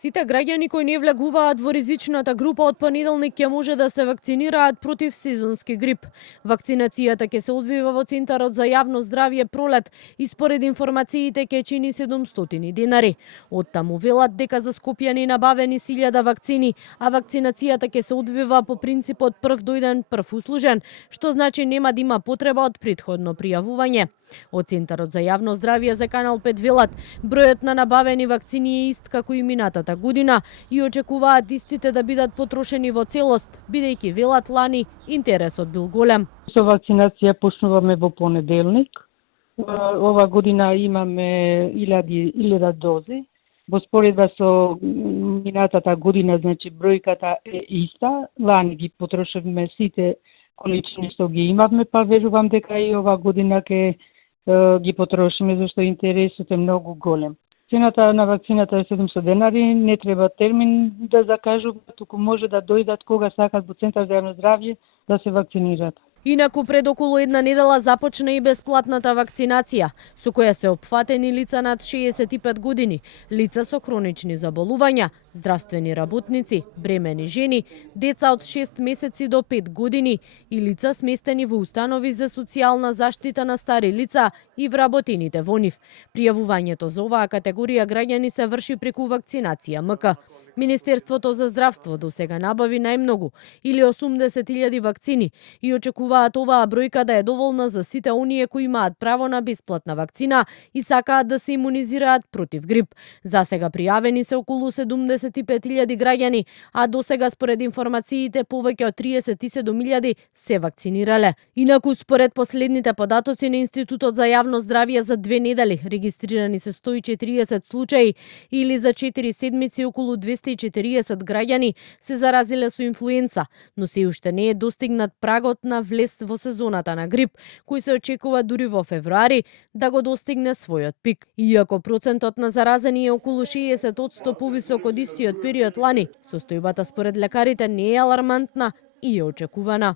Сите граѓани кои не влегуваат во ризичната група од понеделник ќе може да се вакцинираат против сезонски грип. Вакцинацијата ќе се одвива во Центарот за јавно здравје Пролет и според информациите ќе чини 700 денари. Оттаму велат дека за Скопјани набавени 1000 вакцини, а вакцинацијата ќе се одвива по принципот прв дојден, прв услужен, што значи нема да има потреба од претходно пријавување. Од Центарот за јавно здравје за Канал 5 велат, бројот на набавени вакцини е ист како и минатата година и очекуваат истите да бидат потрошени во целост, бидејќи велат лани интересот бил голем. Со вакцинација почнуваме во понеделник. Ова година имаме 1000 дози. Во споредба со минатата година, значи бројката е иста. Лани ги потрошивме сите количини што ги имавме, па верувам дека и ова година ќе ги потрошиме, зашто интересот е многу голем. Цената на вакцината е 700 денари, не треба термин да закажуваат, туку може да дојдат кога сакат во Центар за јавно здравје да се вакцинираат. Инаку пред околу една недела започна и бесплатната вакцинација, со која се опфатени лица над 65 години, лица со хронични заболувања, здравствени работници, бремени жени, деца од 6 месеци до 5 години и лица сместени во установи за социјална заштита на стари лица и вработените во нив. Пријавувањето за оваа категорија граѓани се врши преку вакцинација МК. Министерството за здравство до сега набави најмногу, или 80.000 вакцини, и очекуваат оваа бројка да е доволна за сите оние кои имаат право на бесплатна вакцина и сакаат да се имунизираат против грип. За сега пријавени се околу 75.000 граѓани, а до сега според информациите повеќе од 37.000 се вакцинирале. Инаку според последните податоци на Институтот за јавно здравје за 2 недели регистрирани се 140 случаи или за 4 седмици околу 240 граѓани се заразиле со инфлуенца, но се уште не е достигнат прагот на влез во сезоната на грип, кој се очекува дури во февруари да го достигне својот пик. Иако процентот на заразени е околу 60% повисок од истиот период лани, состојбата според лекарите не е алармантна и е очекувана.